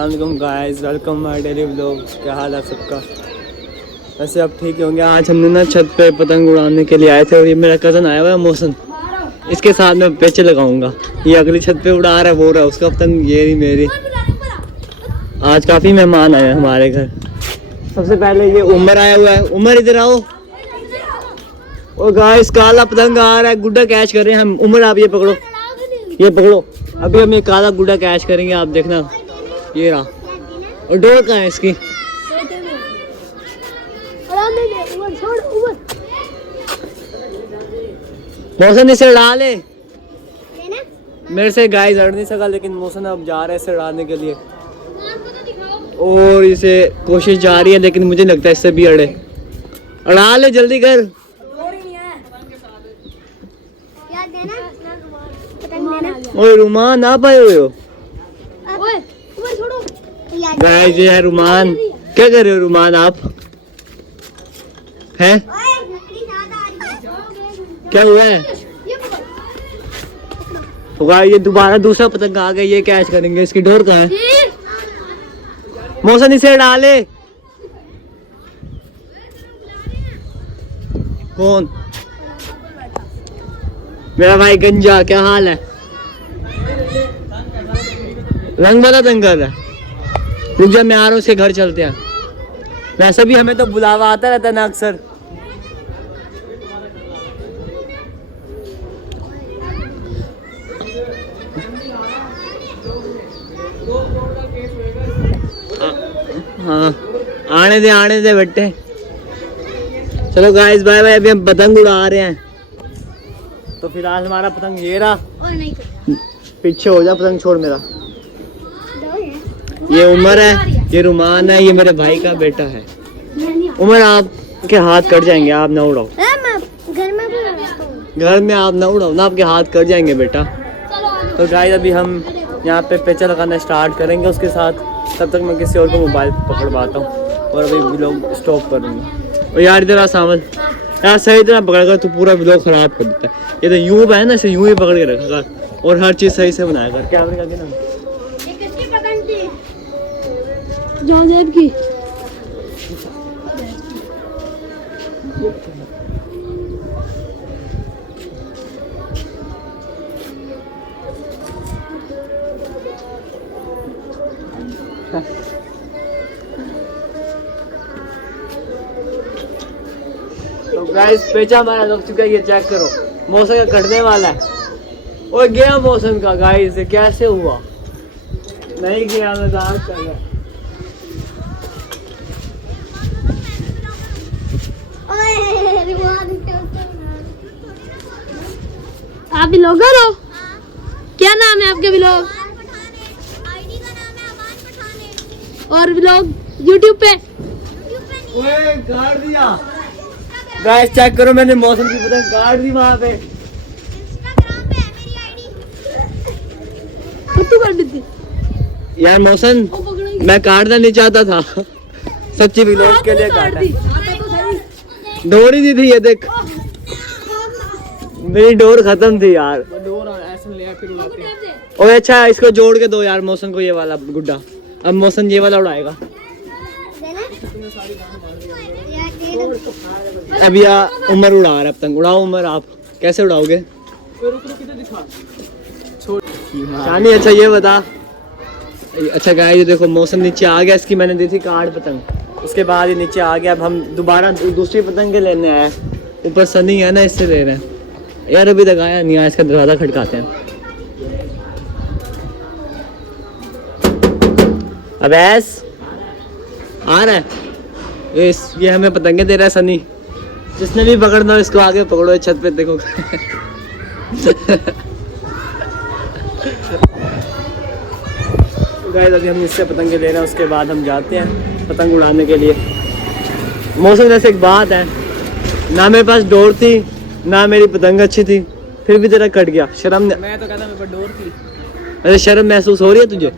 Guys welcome my daily vlogs. क्या हाल है सबका? वैसे अब ठीक होंगे। आज हमने ना छत पे पतंग उड़ाने के लिए आए थे और ये मेरा कज़न आया हुआ है मौसम, इसके साथ मैं पेचे लगाऊंगा। ये अगली छत पे उड़ा रहा है, वो रहा उसका पतंग, ये नहीं मेरी। आज काफ़ी मेहमान आए हैं हमारे घर। सबसे पहले ये उमर आया हुआ है। उमर इधर आओ। और गाइस काला पतंग आ रहा है, गुड्डा कैच कर रहे हैं हम। उमर आप ये पकड़ो, ये पकड़ो। अभी हम ये काला गुड्डा कैच करेंगे, आप देखना। ये रहा। और डोर कहाँ है इसकी? मौसम इसे उड़ा ले। मेरे से गाइस अड़ नहीं सका, लेकिन मौसम अब जा रहा है इसे उड़ाने के लिए और इसे कोशिश जारी है, लेकिन मुझे लगता है इससे भी अड़े। उड़ा ले, जल्दी कर। ओए रुमान आप आए हुए हो? गाइस ये है रुमान। क्या कर रहे हो रुमान आप? हैं? क्या हुआ है? होगा ये दोबारा दूसरा पतंग आ गया, ये कैच करेंगे। इसकी डोर कहाँ है? मौसम इसे डाले। कौन? मेरा भाई गंजा, क्या हाल है? रंग वाला तंग कर रहा है। रुक जा, मैं आ रहा हूँ, उसके घर चलते हैं। वैसे भी हमें तो बुलावा आता रहता है ना अक्सर। हाँ आने दे बेटे। चलो गाइस बाय बाय। अभी हम पतंग उड़ा रहे हैं, तो फिलहाल हमारा पतंग ये रहा। पीछे हो जा, पतंग छोड़ मेरा। ये उमर है, ये रुमान है, ये मेरे भाई का बेटा है। उमर आपके हाथ कट जाएंगे, आप ना उड़ाओ। घर में आप ना उड़ाओ ना, आपके हाथ कट जाएंगे बेटा। तो गाइस अभी हम यहाँ पे पेचा लगाना स्टार्ट करेंगे उसके साथ। तब तक मैं किसी और को मोबाइल पकड़वाता हूँ और अभी व्लॉग स्टॉप करूँगा। और यार इधर आ सामल, यार सही तरह पकड़ कर, तू पूरा व्लॉग खराब कर देता है। ये तो यूं है ना, इसे यूं ही पकड़ के रखा कर और हर चीज़ सही से बनाया कर। कैमरे का ना जॉनजेब की। तो गाइस पेचा हमारा लग चुका है, ये चेक करो। मौसम का कटने वाला है। और गया मौसम का। गाइस कैसे हुआ? नहीं गया, मजाक कर रहा। आप ब्लॉगर हो? क्या नाम है आपके ब्लॉग? आईडी का नाम है अमान पठान। और ब्लॉग यूट्यूब पे? ओए काट दिया। गाइस चेक करो, मैंने मौसम की पतंग काट दी वहां पे। इंस्टाग्राम पे है मेरी आईडी। तू कर दी यार मौसम, मैं काटना नहीं चाहता था, सच्ची व्लॉग के लिए काटा। डोर ही नहीं थी, ये देख मेरी डोर खत्म थी यार। ओए अच्छा इसको जोड़ के दो यार मौसम को, ये वाला गुड्डा। अब मौसम ये वाला उड़ाएगा। अभी उमर उड़ा रहा है पतंग। उड़ाओ उमर, आप कैसे उड़ाओगे? शानी अच्छा ये बता। अच्छा गाइस ये देखो मौसम नीचे आ गया, इसकी मैंने दी थी काट पतंग, उसके बाद ये नीचे आ गया। अब हम दोबारा दूसरी पतंग के लेने आए। ऊपर सनी है ना, इससे ले रहे हैं। यार अभी तक आया नहीं, इसका दरवाजा खटकाते हैं। अब ऐस आ रहा है। ये हमें पतंगे दे रहा है सनी। जिसने भी पकड़ना हो इसको आगे पकड़ो, छत पे देखो। गाइस अभी हम इससे पतंगे ले रहे हैं, उसके बाद हम जाते हैं पतंग उड़ाने के लिए। मौसम जैसे एक बात है, ना मेरे पास डोर थी ना मेरी पतंग अच्छी थी, फिर भी तेरा कट गया। शर्म ने... मैं तो कहता मेरे पास डोर थी। अरे शर्म महसूस हो रही है तुझे?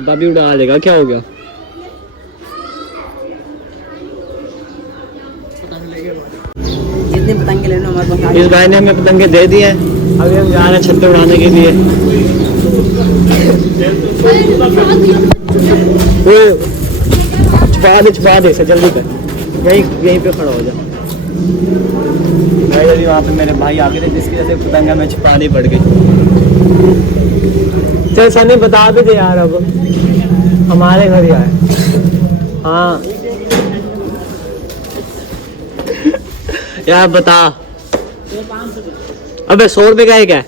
बाबी उड़ा लेगा, क्या हो गया? जितनी पतंगे लेना हमारे पास। इस भाई ने हमें पतंगे दे दी हैं। अभी हम जा रहे हैं छत पे उड़ाने के लिए। छुपा दे इसे, जल्दी कर, यहीं पे खड़ा हो जा। भाई अभी वहाँ पे मेरे भाई आ गए थे जिसकी वजह से पतंग हमें छुपानी पड़ गई। चल सनी बता भी दे यार, अब हमारे घर ही आए। हाँ यार बता। अबे 100 रुपए का है क्या?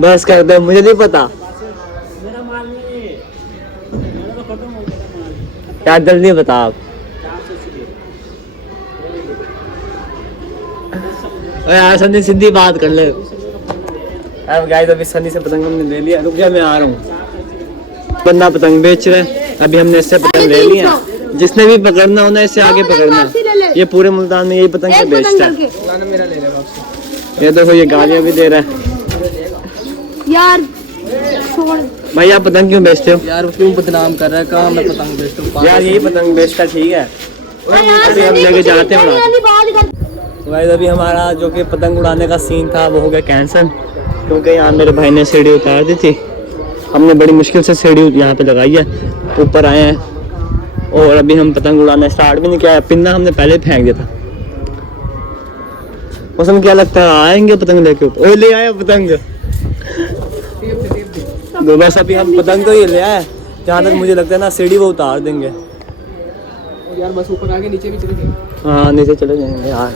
बस कर दे, मुझे नहीं पता यार, जल्दी बता आप। यार सनी सीधी बात कर ले। अब गाइस अभी सनी से पतंग हमने ले लिया, रुक जा मैं आ रहा हूँ। बंदा पतंग बेच रहे हैं, अभी हमने इससे पतंग ले लिया। जिसने भी पकड़ना होना इससे आगे पकड़ना। ये पूरे मुल्तान में यही पतंग से बेचता है। ये देखो ये गालियाँ भी दे रहा है यार। छोड़ भाई, आप पतंग क्यों बेचते हो यार? क्यों बदनाम कर रहा है? कहाँ मैं पतंग बेचता हूँ यार? यही पतंग बेचता, ठीक है। अभी हम लेके जाते हैं। भाई अभी हमारा जो कि पतंग उड़ाने का सीन था वो हो गया कैंसिल, क्योंकि यहाँ मेरे भाई ने सीढ़ी उतार दी थी। हमने बड़ी मुश्किल से सीढ़ी यहाँ पे लगाई है, ऊपर आए हैं और अभी हम पतंग उड़ाना स्टार्ट भी नहीं किया। पिन्ना हमने पहले फेंक दिया था। मौसम क्या लगता है आएंगे पतंग लेके ऊपर? ओ ले आया पतंग। तो बस अभी हम पतंग तो ये ले आए, जहाँ तक मुझे लगता है ना सीढ़ी वो उतार देंगे। यार बस ऊपर आके नीचे भी चले गए। हाँ नीचे चले जाएंगे यार।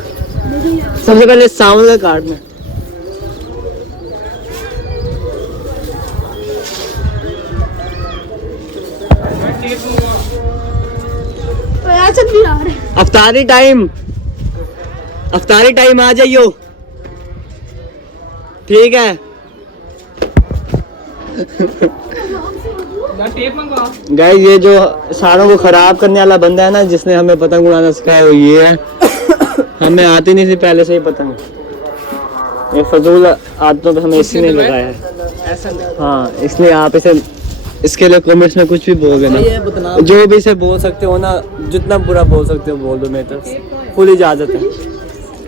सबसे पहले सावन का काटना। अफ्तारी टाइम आ जाइयो, ठीक है। गाइस ये जो सारों को खराब करने वाला बंदा है ना, जिसने हमें पतंग उड़ाना सिखाया वो ये है। हमें आती नहीं थी पहले से ही पतंग। ये फजूल आदतों पे हमें इसी ने लगाया है। हाँ इसलिए आप इसे, इसके लिए कमेंट्स में कुछ भी बोल देना, जो भी इसे बोल सकते हो ना, जितना बुरा बोल सकते हो बोल दो, मेरी तरफ से फुल इजाजत है।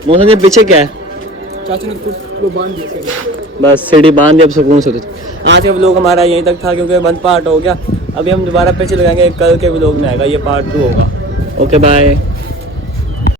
मौसम ये पीछे क्या है? चाचू ने कुछ बांध दिया, बस सीढ़ी बांध दी, अब सुकून से। आज का व्लॉग हमारा यहीं तक था क्योंकि 1 पार्ट हो गया। अभी हम दोबारा पीछे लगाएंगे, कल के व्लॉग में आएगा ये पार्ट 2 होगा। Okay bye.